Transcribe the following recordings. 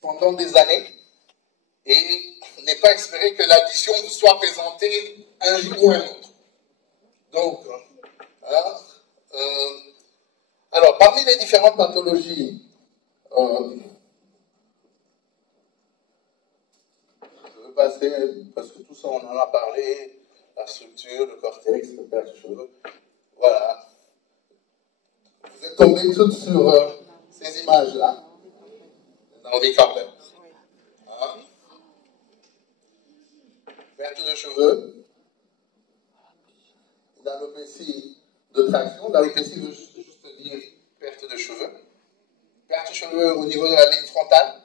pendant des années et n'est pas espéré que l'addition vous soit présentée un jour ou un autre. Donc, hein, alors, parmi les différentes pathologies, je veux passer, parce que tout ça, on en a parlé, la structure, le cortex, le père de cheveux, voilà. Vous êtes tombés toutes sur ces images-là, Naomi Campbell. Hein? Perte de cheveux, l'alopécie de traction, l'alopécie veut juste dire perte de cheveux. Perte de cheveux au niveau de la ligne frontale.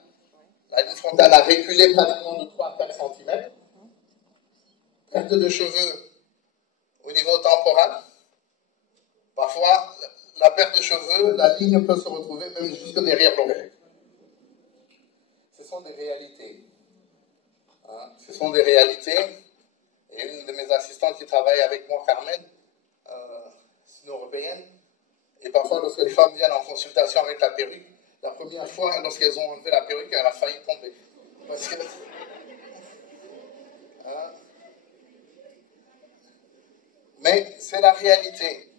La ligne frontale a reculé pratiquement de 3 à 4 cm. Perte de cheveux au niveau temporal. Parfois, la perte de cheveux, la ligne peut se retrouver même jusque derrière l'oreille. Ce sont des réalités. Hein? Ce sont des réalités. Et une de mes assistantes qui travaille avec moi, Carmen, c'est une européenne, et parfois lorsque les femmes viennent en consultation avec la perruque, la première fois, lorsqu'elles ont enlevé la perruque, elle a failli tomber. Parce que, hein? Mais c'est la réalité.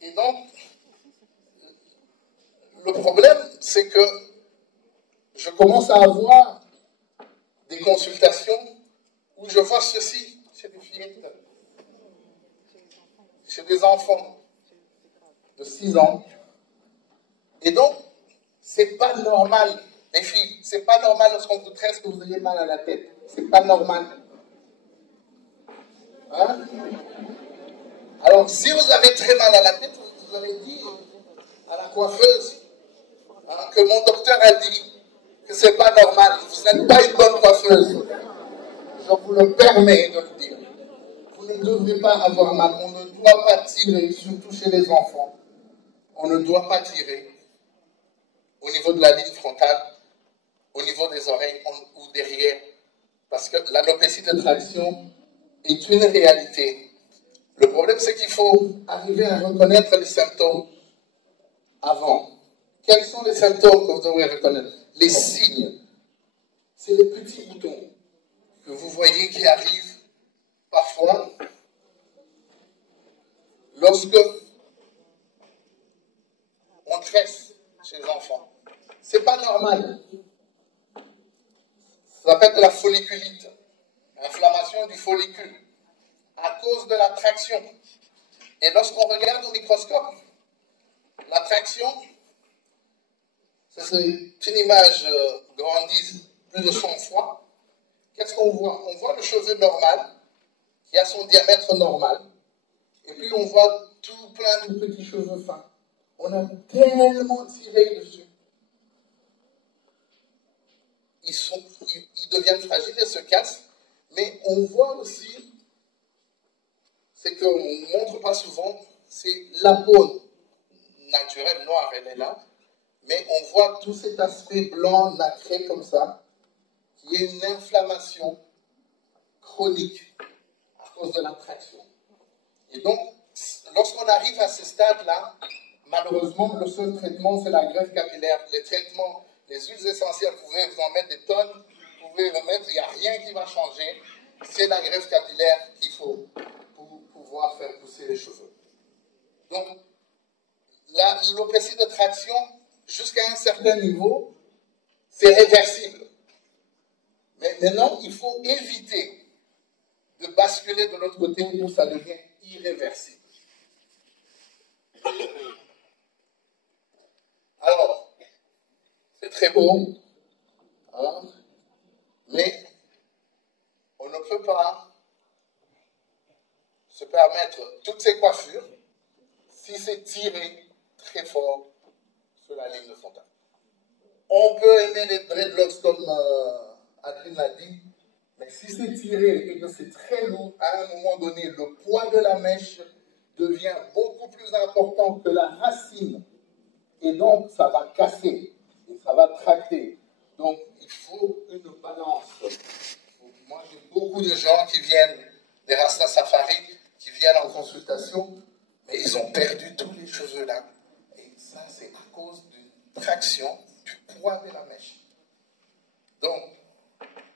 Et donc, le problème, c'est que je commence à avoir des consultations où je vois ceci chez des fillettes, chez des enfants de 6 ans. Et donc, c'est pas normal, les filles, c'est pas normal lorsqu'on vous tresse que vous ayez mal à la tête. C'est pas normal. Hein? Alors, si vous avez très mal à la tête, vous allez dire à la coiffeuse que mon docteur a dit que c'est pas normal. Vous n'êtes pas une bonne coiffeuse. Je vous le permets de le dire. Vous ne devrez pas avoir mal. On ne doit pas tirer, surtout chez les enfants. On ne doit pas tirer au niveau de la ligne frontale, au niveau des oreilles ou derrière. Parce que l'alopécie de traction est une réalité. Le problème, c'est qu'il faut arriver à reconnaître les symptômes avant. Quels sont les symptômes que vous devrez reconnaître? Les signes. C'est les petits boutons que vous voyez qui arrivent parfois lorsque on tresse chez les enfants. C'est pas normal. Ça s'appelle de la folliculite, inflammation du follicule, à cause de la traction. Et lorsqu'on regarde au microscope, la traction, c'est une image grandie plus de 100 fois. Qu'est-ce qu'on voit? On voit le cheveu normal, qui a son diamètre normal, et puis on voit tout plein de petits cheveux fins. On a tellement tiré dessus. Ils deviennent fragiles et se cassent, mais on voit aussi, c'est qu'on ne montre pas souvent, c'est la peau naturelle noire, elle est là, mais on voit tout cet aspect blanc, nacré comme ça, qui est une inflammation chronique à cause de la traction. Et donc, lorsqu'on arrive à ce stade-là, malheureusement, le seul traitement, c'est la greffe capillaire. Les traitements, les huiles essentielles, vous pouvez vous en mettre des tonnes, vous pouvez en mettre, il n'y a rien qui va changer. C'est la greffe capillaire qu'il faut pour pouvoir faire pousser les cheveux. Donc, l'alopécie de traction, jusqu'à un certain niveau, c'est réversible. Mais maintenant, il faut éviter de basculer de l'autre côté où ça devient irréversible. Alors, c'est très beau, hein, mais on ne peut pas se permettre toutes ces coiffures si c'est tiré très fort sur la ligne de frontale. On peut aimer les dreadlocks comme Adeline l'a dit, mais si c'est tiré et que c'est très lourd, à un moment donné, le poids de la mèche devient beaucoup plus important que la racine. Et donc, ça va casser, et ça va tracter. Donc, il faut une balance. Moi, j'ai beaucoup de gens qui viennent des Rasta Safari, qui viennent en consultation, mais ils ont perdu tous les cheveux là. Et ça, c'est à cause d'une traction du poids de la mèche. Donc,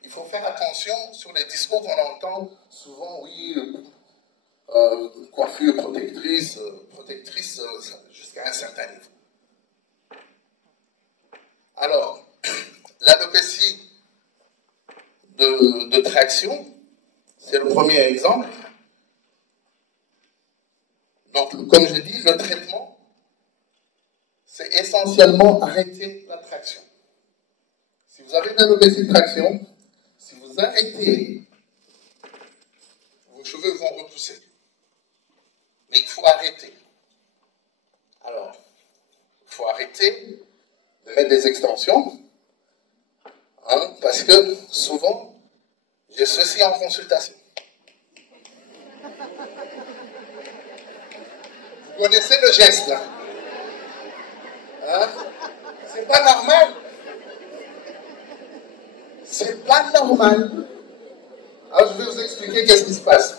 il faut faire attention sur les discours qu'on entend souvent, oui, coiffure protectrice, jusqu'à un certain niveau. Alors, l'alopécie de traction, c'est le premier exemple. Donc, comme je dis, le traitement, c'est essentiellement arrêter la traction. Si vous avez de l'alopécie de traction, si vous arrêtez, vos cheveux vont repousser. Mais il faut arrêter. Alors, il faut arrêter de mettre des extensions, hein, parce que souvent, j'ai ceci en consultation. Vous connaissez le geste, là? Hein? C'est pas normal. C'est pas normal. Alors, je vais vous expliquer qu'est-ce qui se passe.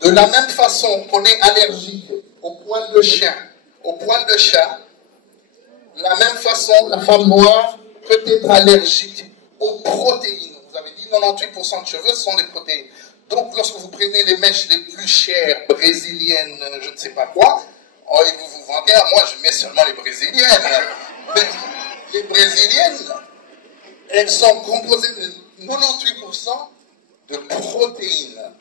De la même façon qu'on est allergique aux poils de chien, aux poils de chat, de la même façon, la femme noire peut être allergique aux protéines. Vous avez dit 98% de cheveux sont des protéines. Donc, lorsque vous prenez les mèches les plus chères, brésiliennes, je ne sais pas quoi, oh, et vous vous vendez, moi je mets seulement les brésiliennes. Mais les brésiliennes, elles sont composées de 98% de protéines.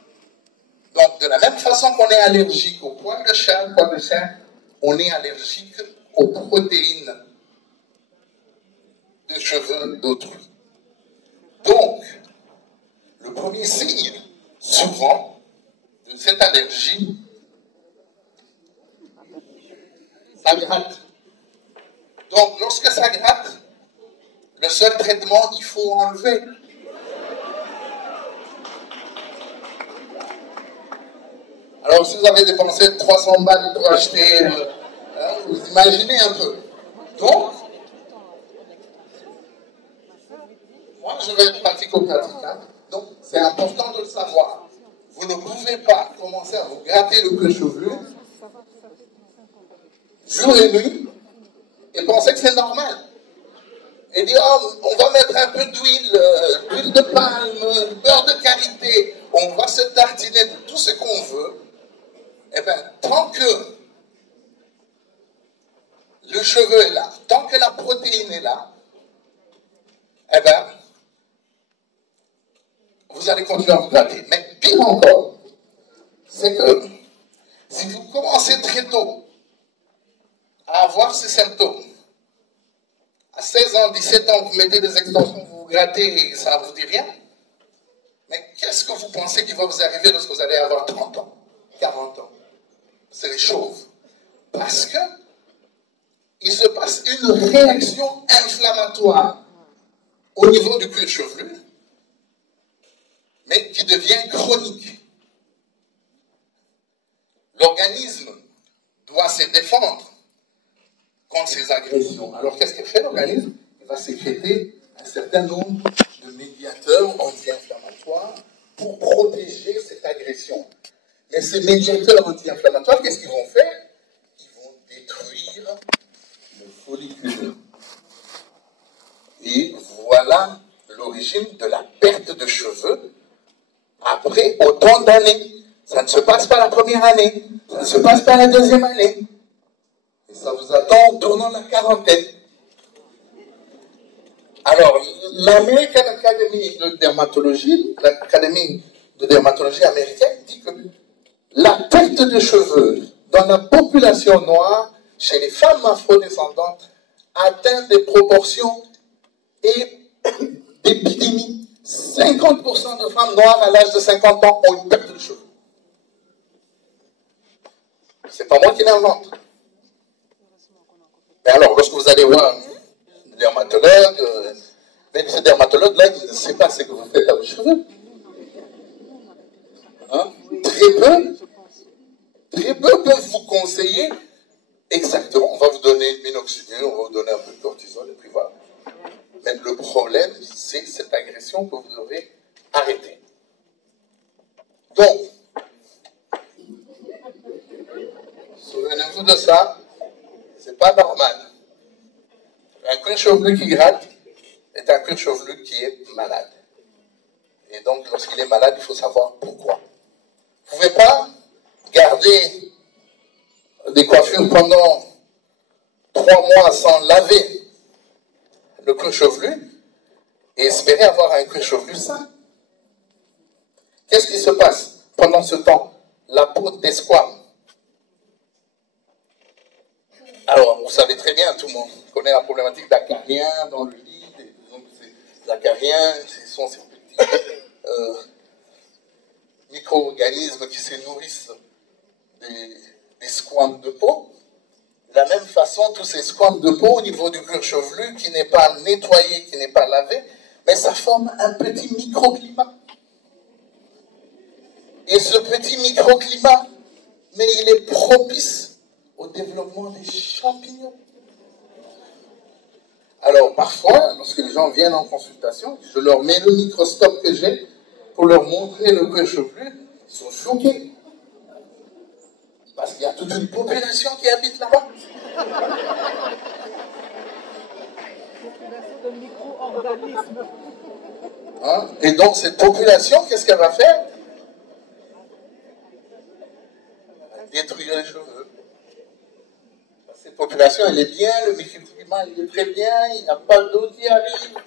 Donc, de la même façon qu'on est allergique aux poils de chat, on est allergique aux protéines de cheveux d'autrui. Donc, le premier signe, souvent, de cette allergie, ça gratte. Donc, lorsque ça gratte, le seul traitement, il faut enlever. Alors, si vous avez dépensé 300 balles pour acheter, vous imaginez un peu. Donc, moi, je vais être pratico-pratique. Donc, c'est important de le savoir. Vous ne pouvez pas commencer à vous gratter le cuir chevelu jour et nuit et penser que c'est normal. Et dire, oh, on va mettre un peu d'huile de palme, beurre de karité, on va se tartiner de tout ce qu'on veut. Eh bien, tant que le cheveu est là, tant que la protéine est là, eh bien, vous allez continuer à vous gratter. Mais pire encore, c'est que si vous commencez très tôt à avoir ces symptômes, à 16 ans, 17 ans, vous mettez des extensions, vous vous grattez et ça ne vous dit rien, mais qu'est-ce que vous pensez qu'il va vous arriver lorsque vous allez avoir 30 ans, 40 ans? C'est les chauves. Parce que il se passe une réaction inflammatoire au niveau du cuir chevelu, mais qui devient chronique. L'organisme doit se défendre contre ces agressions. Alors qu'est-ce que fait l'organisme? Il va sécréter un certain nombre de médiateurs anti-inflammatoires pour protéger cette agression. Mais ces médiateurs anti-inflammatoires, qu'est-ce qu'ils vont faire? Ils vont détruire le follicule. Et voilà l'origine de la perte de cheveux après autant d'années. Ça ne se passe pas la première année, ça ne se passe pas la deuxième année. Et ça vous attend tournant la quarantaine. Alors, l'American Academy de Dermatologie, l'Académie de dermatologie américaine, dit que la perte de cheveux dans la population noire, chez les femmes afrodescendantes, atteint des proportions et d'épidémie. 50% de femmes noires à l'âge de 50 ans ont une perte de cheveux. C'est pas moi qui l'invente. Mais alors, lorsque vous allez voir un dermatologue, même ce dermatologue-là, il ne sait pas ce que vous faites à vos cheveux. Hein? Très peu peuvent vous conseiller exactement. On va vous donner une minoxidil, on va vous donner un peu de cortisone, et puis voilà. Mais le problème, c'est cette agression que vous devez arrêter. Donc, souvenez-vous de ça, c'est pas normal. Un cuir chevelu qui gratte, est un cuir chevelu qui est malade. Et donc, lorsqu'il est malade, il faut savoir pourquoi. Vous ne pouvez pas garder des coiffures pendant 3 mois sans laver le cuir chevelu et espérer avoir un cuir chevelu sain. Qu'est-ce qui se passe pendant ce temps? La peau desquame. Alors, vous savez très bien, tout le monde connaît la problématique d'acariens dans le lit. Donc, ces acariens, ce sont ces petits micro-organismes qui se nourrissent des squames de peau. De la même façon, tous ces squames de peau au niveau du cuir chevelu qui n'est pas nettoyé, qui n'est pas lavé, mais ça forme un petit microclimat. Et ce petit microclimat, mais il est propice au développement des champignons. Alors parfois, lorsque les gens viennent en consultation, je leur mets le microscope que j'ai pour leur montrer le cuir chevelu, ils sont choqués. Parce qu'il y a toute une population qui habite là-bas. Population de micro-organismes. Hein? Et donc cette population, qu'est-ce qu'elle va faire? Elle va détruire les cheveux. Cette population, elle est bien, le microclimat, il est très bien, il n'y a pas d'eau qui arrive,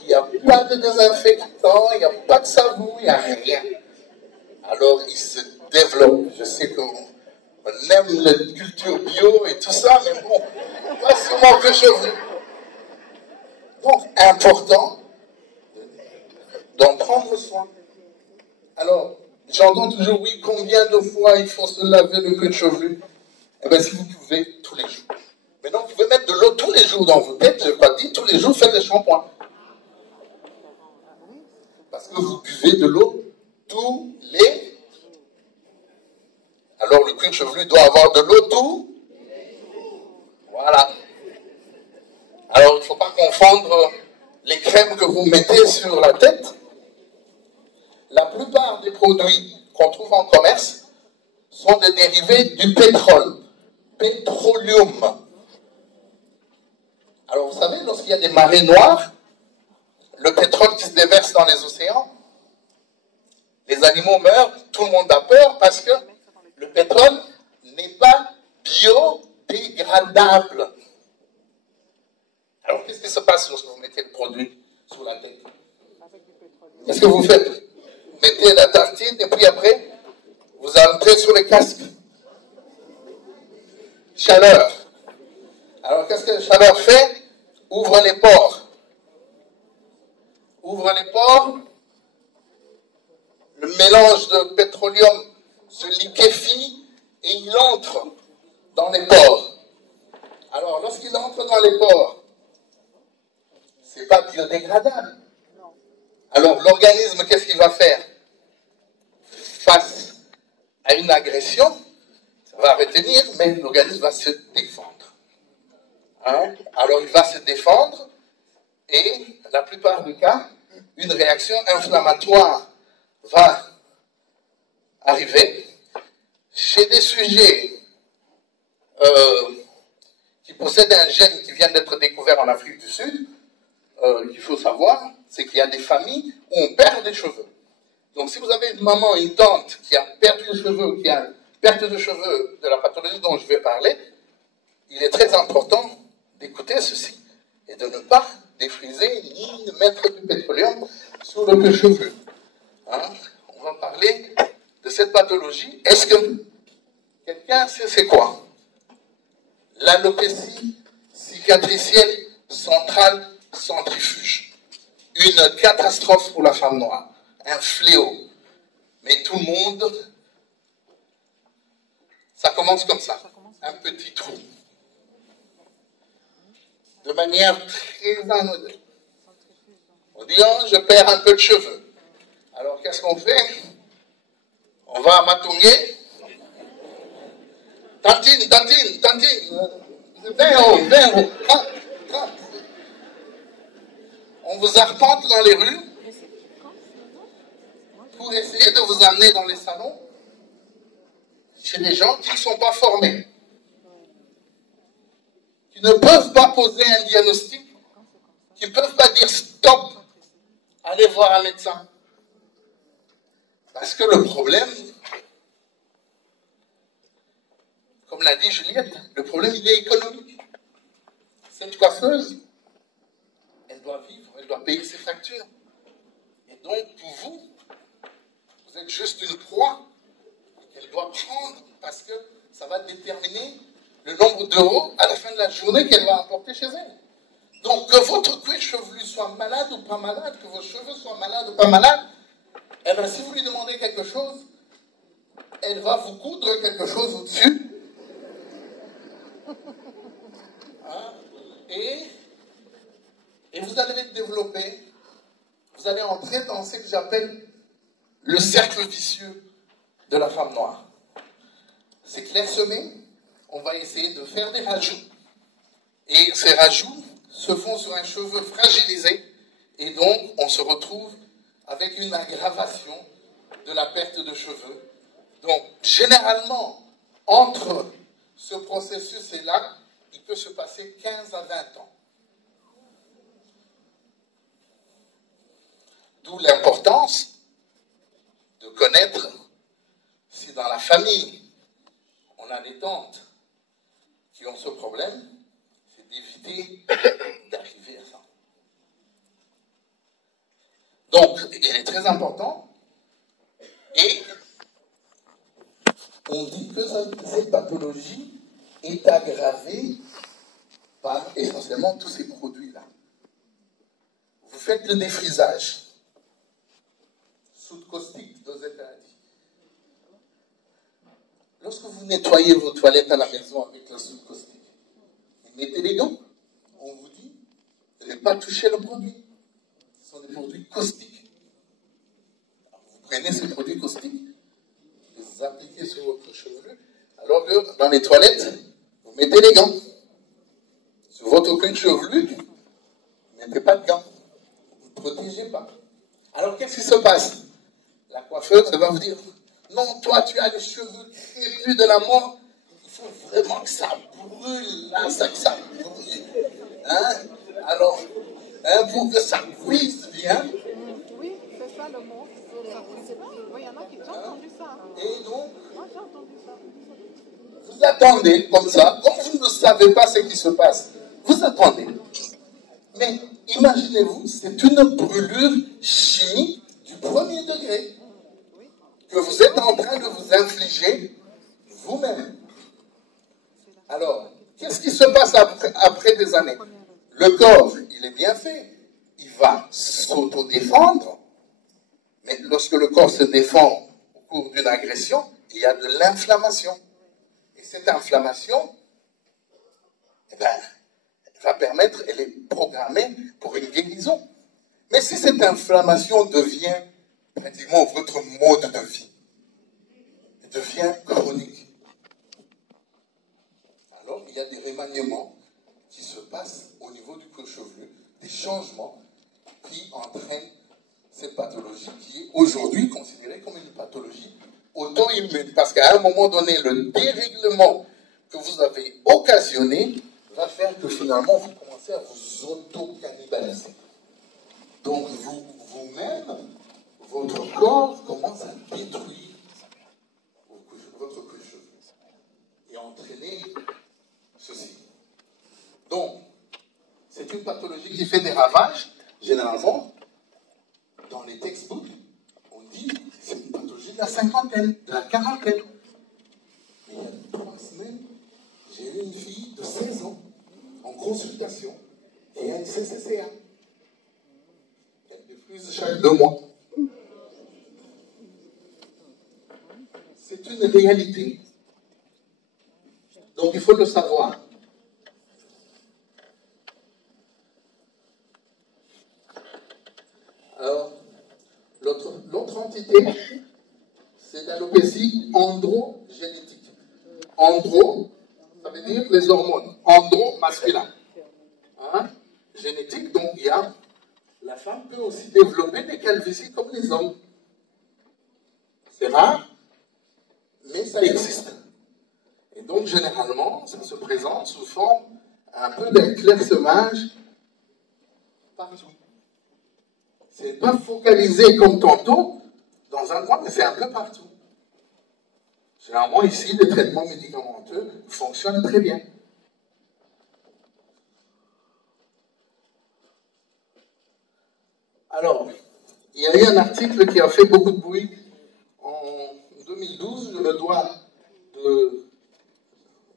il n'y a pas de désinfectant, il n'y a pas de savon, il n'y a rien. Alors il se développe. Je sais qu'on aime la culture bio et tout ça, mais bon, pas souvent que cheveux. Donc, important d'en prendre soin. Alors, j'entends toujours, oui, combien de fois il faut se laver le cuir chevelu? Eh bien, si vous pouvez, tous les jours. Maintenant, vous pouvez mettre de l'eau tous les jours dans vos têtes, je n'ai pas dit, tous les jours, faites des shampoings. Parce que vous buvez de l'eau tous les... Alors, le cuir chevelu doit avoir de l'eau tout. Voilà. Alors, il ne faut pas confondre les crèmes que vous mettez sur la tête. La plupart des produits qu'on trouve en commerce sont des dérivés du pétrole. Pétroleum. Alors, vous savez, lorsqu'il y a des marées noires, le pétrole qui se déverse dans les océans, les animaux meurent, tout le monde a peur parce que le pétrole n'est pas biodégradable. Alors, qu'est-ce qui se passe lorsque vous mettez le produit sur la tête? Qu'est-ce que vous faites? Vous mettez la tartine et puis après, vous entrez sur le casque. Chaleur. Alors, qu'est-ce que la chaleur fait? Ouvre les pores. Ouvre les pores. Le mélange de pétroleum se liquéfie et il entre dans les pores. Alors, lorsqu'il entre dans les pores, ce n'est pas biodégradable. Alors, l'organisme, qu'est-ce qu'il va faire? Face à une agression, ça va retenir, mais l'organisme va se défendre. Hein? Alors, il va se défendre et, la plupart des cas, une réaction inflammatoire va arriver chez des sujets qui possèdent un gène qui vient d'être découvert en Afrique du Sud. Qu'il faut savoir, c'est qu'il y a des familles où on perd des cheveux. Donc si vous avez une maman, une tante qui a perdu des cheveux, qui a perte de cheveux de la pathologie dont je vais parler, il est très important d'écouter ceci et de ne pas défriser ni de mettre du pétroleum sur le cuir chevelu. Hein? On va parler de cette pathologie. Est-ce que quelqu'un sait c'est quoi? L'alopécie cicatricielle centrale centrifuge. Une catastrophe pour la femme noire. Un fléau. Mais tout le monde, ça commence comme ça. Un petit trou. De manière très anodine. On dit, oh, je perds un peu de cheveux. Alors, qu'est-ce qu'on fait? On va à Matungé. Tantine, tantine, tantine. Viens, on vous arpente dans les rues pour essayer de vous amener dans les salons chez des gens qui ne sont pas formés, qui ne peuvent pas poser un diagnostic, Ils ne peuvent pas dire stop, allez voir un médecin. Parce que le problème, comme l'a dit Juliette, le problème il est économique. Cette coiffeuse, elle doit vivre, elle doit payer ses factures. Et donc pour vous, vous êtes juste une proie qu'elle doit prendre parce que ça va déterminer le nombre d'euros à la fin de la journée qu'elle va apporter chez elle. Donc que votre cuir chevelu soit malade ou pas malade, que vos cheveux soient malades ou pas malades, eh bien si vous lui demandez quelque chose, elle va vous coudre quelque chose au-dessus. Hein? Et vous allez développer, vous allez entrer dans ce que j'appelle le cercle vicieux de la femme noire. C'est clairsemé, on va essayer de faire des rajouts. Et ces rajouts se font sur un cheveu fragilisé, et donc on se retrouve avec une aggravation de la perte de cheveux. Donc, généralement, entre ce processus et là, il peut se passer 15 à 20 ans. D'où l'importance de connaître si dans la famille, on a des tantes qui ont ce problème, c'est d'éviter d'arriver à ça. Donc, il est très important, et on dit que cette pathologie est aggravée par essentiellement tous ces produits-là. Vous faites le défrisage, soude caustique, dosette à la vie. Lorsque vous nettoyez vos toilettes à la maison avec la soude caustique, vous mettez les gants, on vous dit de ne pas toucher le produit. Ce sont des produits caustiques. Alors, vous prenez ces produits caustiques, vous appliquez sur votre chevelu, alors que dans les toilettes, vous mettez les gants. Sur votre cuir chevelu, vous ne mettez pas de gants. Vous ne protégez pas. Alors qu'est-ce qui se passe? La coiffeuse va vous dire, non, toi tu as les cheveux crépus de la mort, il faut vraiment que ça brûle, là, que ça brûle. Hein? Alors, hein, pour que ça cuise bien. Oui, c'est ça le mot. Oui, il y en a qui ont entendu ça. Et donc, Moi, j'ai entendu ça. vous attendez comme ça, comme vous ne savez pas ce qui se passe, vous attendez. Mais imaginez-vous, c'est une brûlure chimique du premier degré que vous êtes en train de vous infliger vous-même. Alors, qu'est-ce qui se passe après des années? Le corps, il est bien fait, il va s'auto-défendre, mais lorsque le corps se défend au cours d'une agression, il y a de l'inflammation. Et cette inflammation, eh ben, elle va permettre, elle est programmée pour une guérison. Mais si cette inflammation devient pratiquement votre mode de vie, elle devient chronique, alors il y a des remaniements qui se passent au niveau du cuir chevelu, des changements qui entraînent cette pathologie qui est aujourd'hui considérée comme une pathologie auto-immune. Parce qu'à un moment donné, le dérèglement que vous avez occasionné va faire que finalement vous commencez à vous auto-cannibaliser. Donc vous-même, votre corps commence à détruire votre cuir chevelu et entraîner ceci. Donc, c'est une pathologie qui fait des ravages, généralement, dans les textbooks, on dit que c'est une pathologie de la cinquantaine, de la quarantaine. Mais il y a 3 semaines, j'ai eu une fille de 16 ans en consultation et elle a une CCCA. Elle diffuse chaque 2 mois. C'est une réalité. Donc il faut le savoir. Alors, l'autre entité, c'est l'alopécie androgénétique. Andro, ça veut dire les hormones. Andro, masculin. Hein? Génétique, donc il y a... La femme peut aussi développer des calvities comme les hommes. C'est rare, mais ça existe. Et donc, généralement, ça se présente sous forme un peu d'éclaircissement partout. C'est pas focalisé comme tantôt dans un coin, mais c'est un peu partout. Généralement, ici, les traitements médicamenteux fonctionnent très bien. Alors, il y a eu un article qui a fait beaucoup de bruit en 2012, je me dois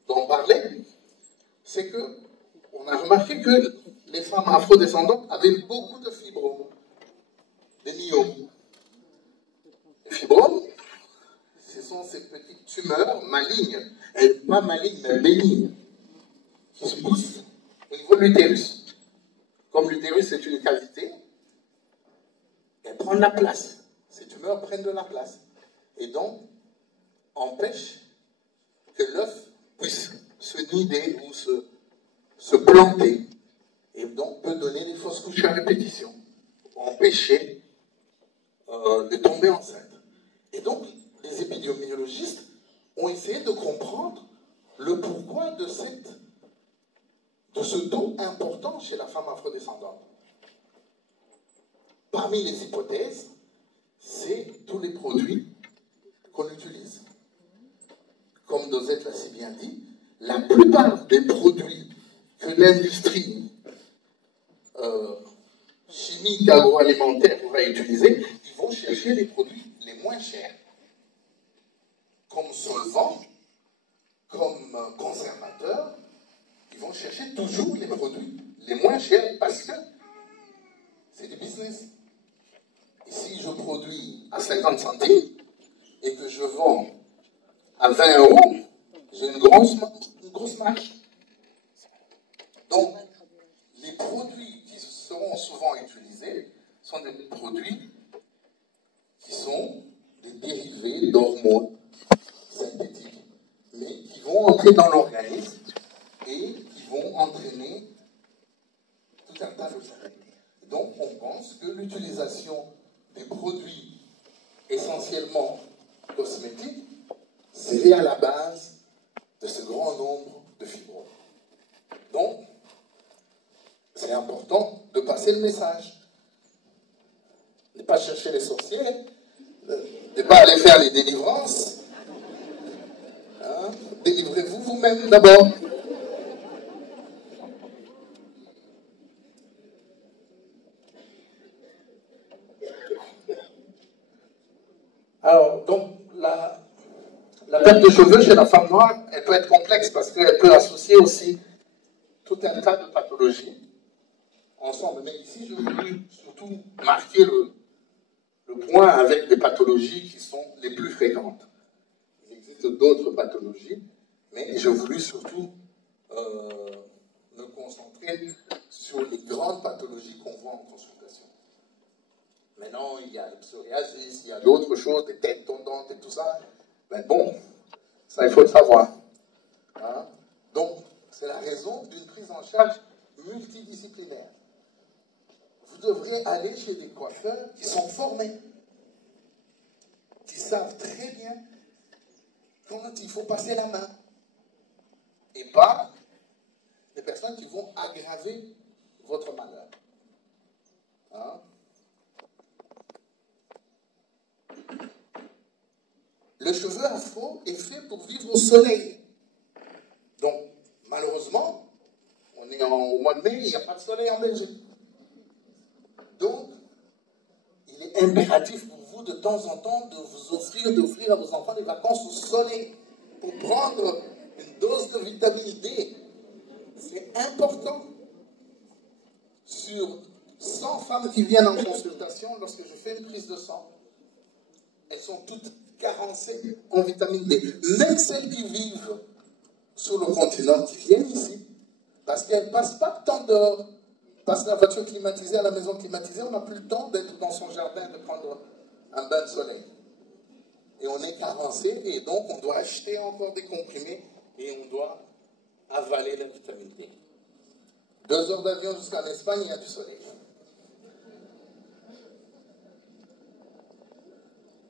d'en parler. C'est que on a remarqué que les femmes afrodescendantes avaient beaucoup de fibromes, des myomes. Les fibromes, ce sont ces petites tumeurs malignes, et pas malignes, mais bénignes, qui se poussent au niveau de l'utérus. Comme l'utérus est une cavité, elles prennent la place. Ces tumeurs prennent de la place. Et donc, empêchent que l'œuf puisse se nider ou se planter. Et donc, peut donner des fausses couches à répétition. Empêcher de tomber enceinte. Et donc, les épidémiologistes ont essayé de comprendre le pourquoi de ce taux important chez la femme afrodescendante. Parmi les hypothèses, c'est tous les produits qu'on utilise. Comme Dosette l'a si bien dit, la plupart des produits que l'industrie chimique agroalimentaire va utiliser, ils vont chercher les produits les moins chers. Comme solvant, comme conservateur, ils vont chercher toujours les produits les moins chers parce que c'est du business. Et si je produis à 50 centimes et que je vends à 20 euros, j'ai une grosse marge. Donc, les produits qui seront souvent utilisés sont des produits qui sont des dérivés d'hormones synthétiques, mais qui vont entrer dans l'organisme et qui vont entraîner tout un tas de choses. Donc, on pense que l'utilisation des produits essentiellement cosmétiques, c'est à la base de ce grand nombre de fibromes. Donc, c'est important de passer le message. Ne pas chercher les sorcières, ne pas aller faire les délivrances. Hein? Délivrez-vous vous-même d'abord. Alors, donc, la perte de cheveux chez la femme noire, elle peut être complexe parce qu'elle peut associer aussi tout un tas de pathologies ensemble. Mais ici, je voulais surtout marquer le point avec des pathologies qui sont les plus fréquentes. Il existe d'autres pathologies, mais j'ai voulu surtout me concentrer sur les grandes pathologies qu'on voit en consultation. Maintenant, il y a le psoriasis, il y a d'autres choses, des têtes tondantes et tout ça. Mais bon, ça, il faut le savoir. Hein? Donc, c'est la raison d'une prise en charge multidisciplinaire. Vous devrez aller chez des coiffeurs qui sont formés, qui savent très bien quand il faut passer la main. Et pas des personnes qui vont aggraver votre malheur. Hein? Le cheveu afro est fait pour vivre au soleil. Donc, malheureusement, on est au mois de mai, il n'y a pas de soleil en Belgique. Donc, il est impératif pour vous de temps en temps de vous d'offrir à vos enfants des vacances au soleil pour prendre une dose de vitamine D. C'est important. Sur 100 femmes qui viennent en consultation, lorsque je fais une prise de sang, elles sont toutes carencées en vitamine D. Même celles qui vivent sur le continent, qui viennent ici, parce qu'elles ne passent pas de temps dehors. Parce que la voiture climatisée, à la maison climatisée, on n'a plus le temps d'être dans son jardin, de prendre un bain de soleil. Et on est carencé, et donc on doit acheter encore des comprimés, et on doit avaler la vitamine D. 2 heures d'avion jusqu'en Espagne, il y a du soleil.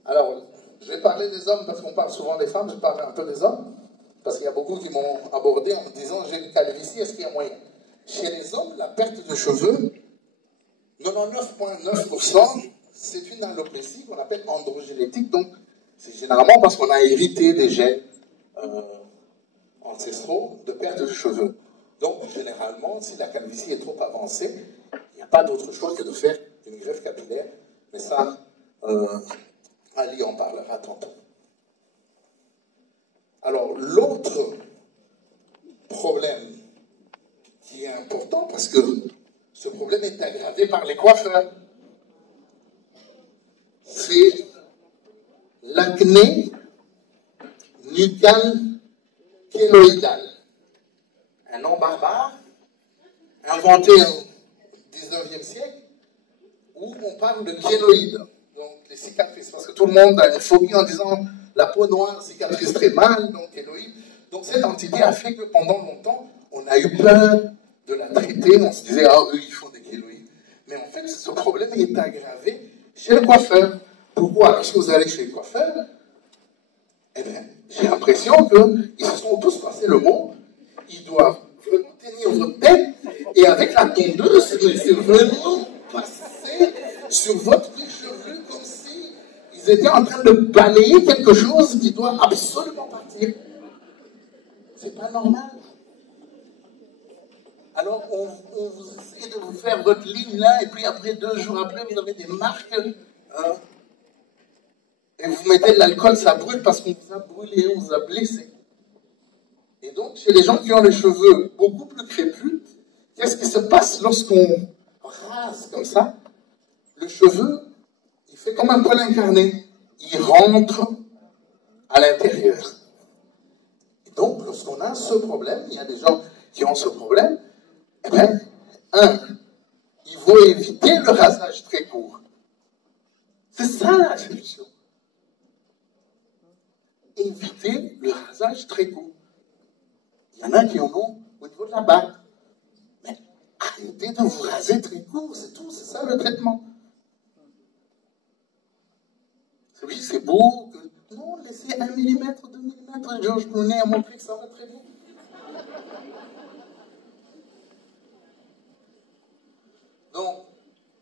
Alors, je vais parler des hommes, parce qu'on parle souvent des femmes, je parle un peu des hommes, parce qu'il y a beaucoup qui m'ont abordé en me disant, j'ai une calvitie, est-ce qu'il y a moyen? Chez les hommes, la perte de cheveux 99,9%, c'est une alopécie qu'on appelle androgénétique. Donc, c'est généralement parce qu'on a hérité des gènes ancestraux de perte de cheveux. Donc, généralement, si la calvitie est trop avancée, il n'y a pas d'autre choix que de faire une greffe capillaire. Mais ça, Ali en parlera tantôt. Alors, l'autre problème qui est important, parce que ce problème est aggravé par les coiffeurs, c'est l'acné nucal-kéloïdal. Un nom barbare, inventé au 19e siècle, où on parle de kéloïdes, donc les cicatrices, parce que tout le monde a une phobie en disant la peau noire cicatrise très mal, donc kéloïde. Donc cette entité a fait que pendant longtemps, on a eu peur de la traiter, on se disait, ah, eux, ils font des kéloïdes. Mais en fait, ce problème est aggravé chez le coiffeur. Pourquoi? Lorsque vous allez chez le coiffeur, eh bien, j'ai l'impression qu'ils se sont tous passé le mot, ils doivent vraiment tenir votre tête, et avec la tondeuse, c'est vraiment passer sur votre chevelu comme si ils étaient en train de balayer quelque chose qui doit absolument partir. C'est pas normal. Alors, on vous essaie de vous faire votre ligne là, et puis après, 2 jours après, vous avez des marques, et vous mettez de l'alcool, ça brûle parce qu'on vous a brûlé, on vous a blessé. Et donc, chez les gens qui ont les cheveux beaucoup plus crépus, qu'est-ce qui se passe lorsqu'on rase comme ça? Le cheveu, il fait comme un poil incarné. Il rentre à l'intérieur. Et donc, lorsqu'on a ce problème, il y a des gens qui ont ce problème, eh bien, il faut éviter le rasage très court. C'est ça la solution. Éviter le rasage très court. Il y en a qui en ont au niveau de la barbe. Mais arrêtez de vous raser très court, c'est tout, c'est ça le traitement. Oui, c'est beau. Non, laissez 1 mm, 2 mm. George Clooney a montré que ça va très bien. Donc,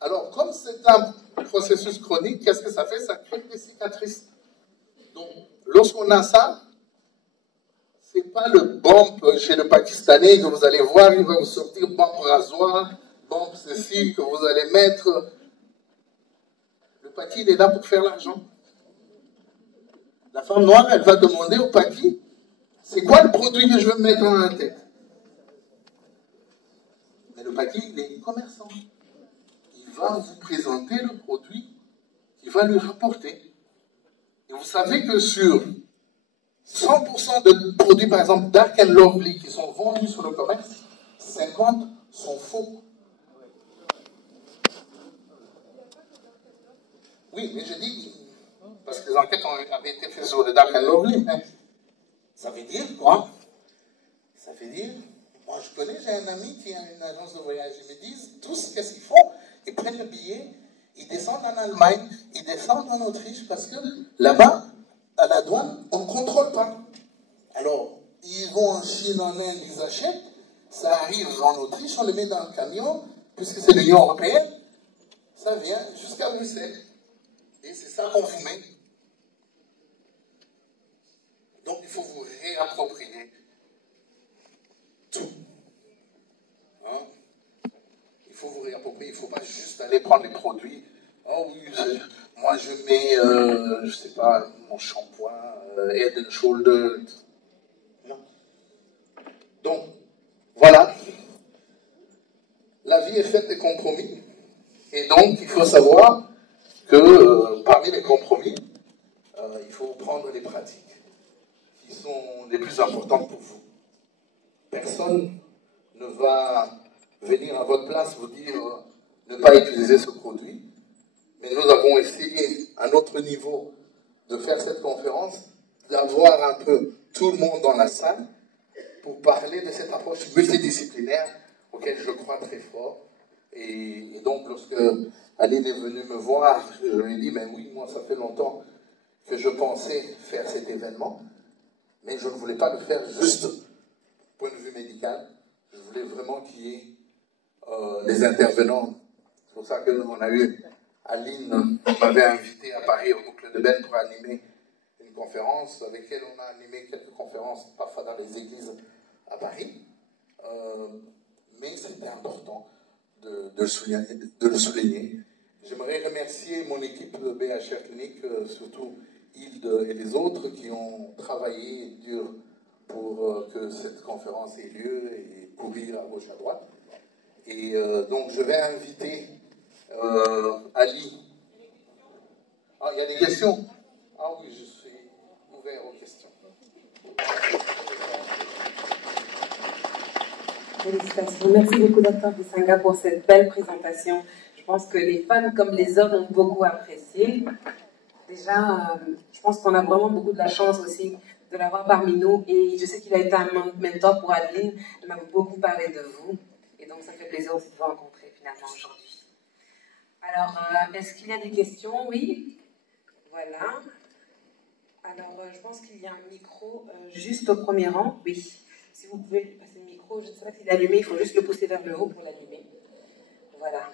alors, comme c'est un processus chronique, qu'est-ce que ça fait? Ça crée des cicatrices. Donc, lorsqu'on a ça, c'est pas le bump chez le Pakistanais que vous allez voir, il va vous sortir bump rasoir, bump ceci, que vous allez mettre. Le Paki, il est là pour faire l'argent. La femme noire, elle va demander au Paki, c'est quoi le produit que je veux mettre dans la tête? Mais le Paki, il est commerçant. Il va vous présenter le produit qu'il va lui rapporter. Et vous savez que sur 100% de produits, par exemple, Dark and Lovely, qui sont vendus sur le commerce, 50 sont faux. Oui, mais je dis, parce que les enquêtes avaient été faites sur le Dark and Lovely, mais ça veut dire quoi? Ça veut dire, moi je connais, j'ai un ami qui a une agence de voyage, ils me disent tous qu'est-ce qu'ils font? Ils prennent le billet, ils descendent en Allemagne, ils descendent en Autriche, parce que là-bas, à la douane, on ne contrôle pas. Alors, ils vont en Chine, en Inde, ils achètent, ça arrive en Autriche, on le met dans le camion, puisque c'est l'Union européenne, ça vient jusqu'à Bruxelles. Et c'est ça qu'on vous met. Donc, il faut vous réapproprier tout. Hein? Il faut vous réapproprier, il ne faut pas juste aller prendre les produits. Oh oui, moi je mets, je ne sais pas, mon shampoing, Head and Shoulder. Non. Donc, voilà. La vie est faite de compromis. Et donc, il faut savoir que parmi les compromis, il faut prendre les pratiques qui sont les plus importantes pour vous. Personne ne va venir à votre place vous dire ne pas utiliser ce produit. Mais nous avons essayé, à notre niveau, de faire cette conférence, d'avoir un peu tout le monde dans la salle pour parler de cette approche multidisciplinaire auquel je crois très fort. Et donc, lorsque Aline est venue me voir, je lui ai dit, mais oui, moi, ça fait longtemps que je pensais faire cet événement, mais je ne voulais pas le faire juste point de vue médical. Je voulais vraiment qu'il y ait des intervenants C'est pour ça qu'on a eu Aline qui m'avait invité à Paris au Boucle de Ben pour animer une conférence, avec elle on a animé quelques conférences, parfois dans les églises à Paris. Mais c'était important de le souligner. J'aimerais remercier mon équipe de BHR Clinique, surtout Hilde et les autres qui ont travaillé dur pour que cette conférence ait lieu et courir à gauche à droite. Et donc je vais inviter Ali. Ah, il y a des questions? Ah oui, je suis ouvert aux questions. Félicitations. Merci beaucoup, Dr. Bissanga, pour cette belle présentation. Je pense que les femmes comme les hommes ont beaucoup apprécié. Déjà, je pense qu'on a vraiment beaucoup de la chance aussi de l'avoir parmi nous. Et je sais qu'il a été un mentor pour Adeline. Elle m'a beaucoup parlé de vous. Et donc, ça fait plaisir aussi de vous rencontrer finalement aujourd'hui. Alors, est-ce qu'il y a des questions? Oui. Voilà. Alors, je pense qu'il y a un micro juste au premier rang. Oui. Si vous pouvez lui passer le micro, je ne sais pas s'il est allumé, il faut juste le pousser vers le haut pour l'allumer. Voilà.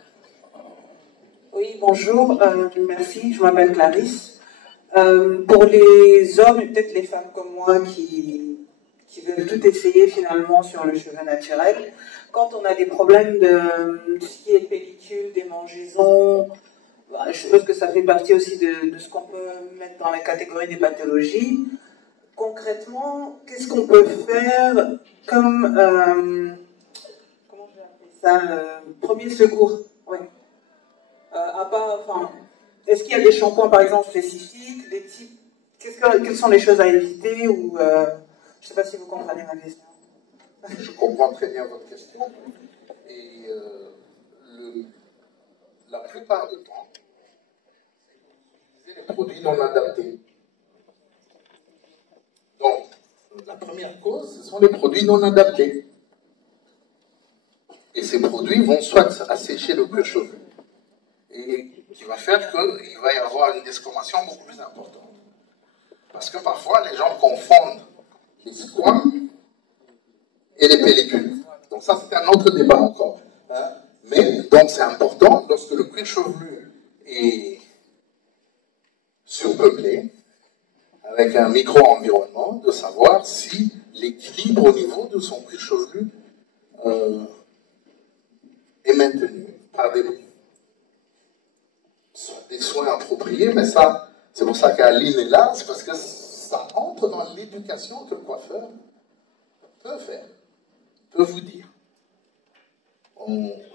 Oui, bonjour, merci, je m'appelle Clarisse. Pour les hommes et peut-être les femmes comme moi qui veulent tout essayer finalement sur le cheveu naturel, quand on a des problèmes de tout ce qui est pellicule, démangeaisons, je suppose que ça fait partie aussi de ce qu'on peut mettre dans la catégorie des pathologies. Concrètement, qu'est-ce qu'on peut faire comme, comment je vais appeler ça, premier secours? Ouais. Est-ce qu'il y a des shampoings par exemple spécifiques, des types, quelles sont les choses à éviter ou je ne sais pas si vous comprenez ma question. Je comprends très bien votre question. Et la plupart du temps, c'est les produits non adaptés. Donc, la première cause, ce sont les produits non adaptés. Et ces produits vont soit assécher le cuir chevelu, et qui va faire qu'il va y avoir une desquamation beaucoup plus importante. Parce que parfois, les gens confondent les squames et les pellicules. Donc ça, c'est un autre débat encore. Hein? Mais, donc c'est important, lorsque le cuir chevelu est surpeuplé, avec un micro-environnement, de savoir si l'équilibre au niveau de son cuir chevelu est maintenu par des soins appropriés, mais ça, c'est pour ça qu'Aline est là, c'est parce que ça entre dans l'éducation que le coiffeur peut faire, peut vous dire.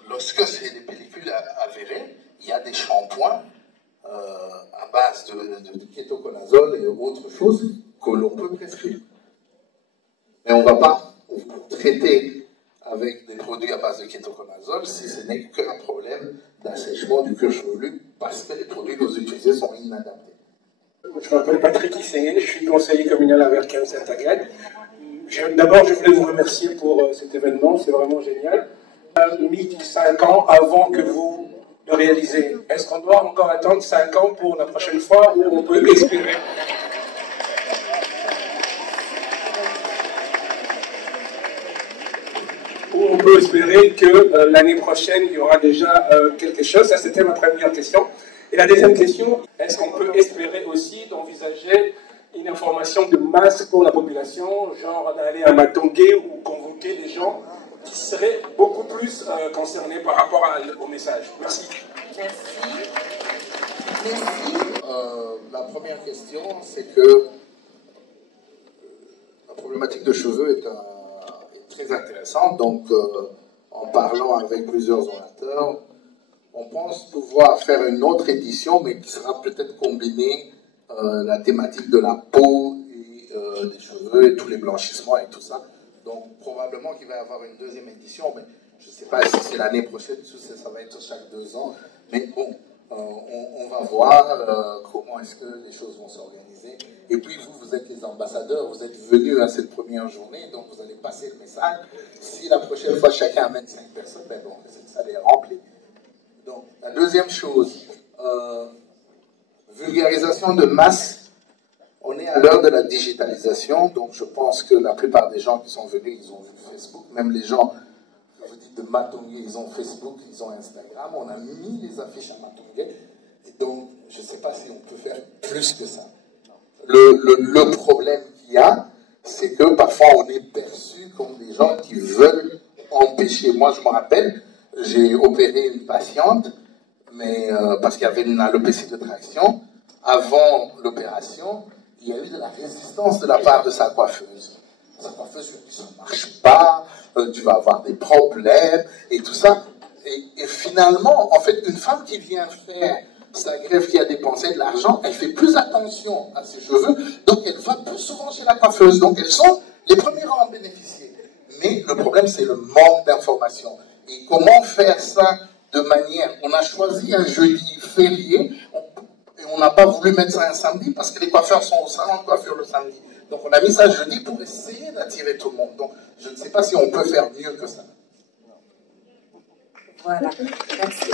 Lorsque c'est des pellicules avérées, il y a des shampoings à base de kétoconazole et autres choses que l'on peut prescrire. Mais on ne va pas traiter avec des produits à base de kétoconazole si ce n'est qu'un problème d'assèchement du cuir chevelu parce que les produits que vous utilisez sont inadaptés. Je m'appelle Patrick Isségué, je suis conseiller communal à Vercamer Saint-Agathe. D'abord, je voulais vous remercier pour cet événement, c'est vraiment génial. Mis 5 ans avant que vous le réalisez. Est-ce qu'on doit encore attendre 5 ans pour la prochaine fois ou on peut espérer? Ou on peut espérer que l'année prochaine, il y aura déjà quelque chose? Ça, c'était ma première question. Et la deuxième question, est-ce qu'on peut espérer aussi d'envisager une information de masse pour la population, genre d'aller à Matongué ou convoquer des gens qui seraient beaucoup plus concernés par rapport au message? Merci. Merci. Merci. La première question, c'est que la problématique de cheveux est très intéressante. Donc, en parlant avec plusieurs orateurs, on pense pouvoir faire une autre édition, mais qui sera peut-être combinée la thématique de la peau et des cheveux et tous les blanchissements et tout ça. Donc, probablement qu'il va y avoir une deuxième édition, mais je ne sais pas si c'est l'année prochaine, ça va être chaque 2 ans. Mais bon, on va voir comment est-ce que les choses vont s'organiser. Et puis, vous êtes les ambassadeurs, vous êtes venus à cette première journée, donc vous allez passer le message. Si la prochaine fois, chacun amène 5 personnes, ben bon, ça les remplit. Donc, la deuxième chose, vulgarisation de masse. On est à l'heure de la digitalisation, donc je pense que la plupart des gens qui sont venus, ils ont vu Facebook. Même les gens, vous dites de Matongué, ils ont Facebook, ils ont Instagram, on a mis les affiches à Matongué, et donc je ne sais pas si on peut faire plus que ça. Le problème qu'il y a, c'est que parfois on est perçu comme des gens qui veulent empêcher. Moi, je me rappelle, j'ai opéré une patiente, mais parce qu'il y avait une alopécie de traction. Avant l'opération, il y a eu de la résistance de la part de sa coiffeuse. Sa coiffeuse lui a dit, ça ne marche pas, tu vas avoir des problèmes, et tout ça. Et finalement, en fait, une femme qui vient faire sa greffe, qui a dépensé de l'argent, elle fait plus attention à ses cheveux, donc elle va plus souvent chez la coiffeuse. Donc elles sont les premières à en bénéficier. Mais le problème, c'est le manque d'information. Et comment faire ça de manière... On a choisi un jeudi férié, et on n'a pas voulu mettre ça un samedi, parce que les coiffeurs sont au salon de coiffure le samedi. Donc on a mis ça jeudi pour essayer d'attirer tout le monde. Donc je ne sais pas si on peut faire mieux que ça. Voilà, merci.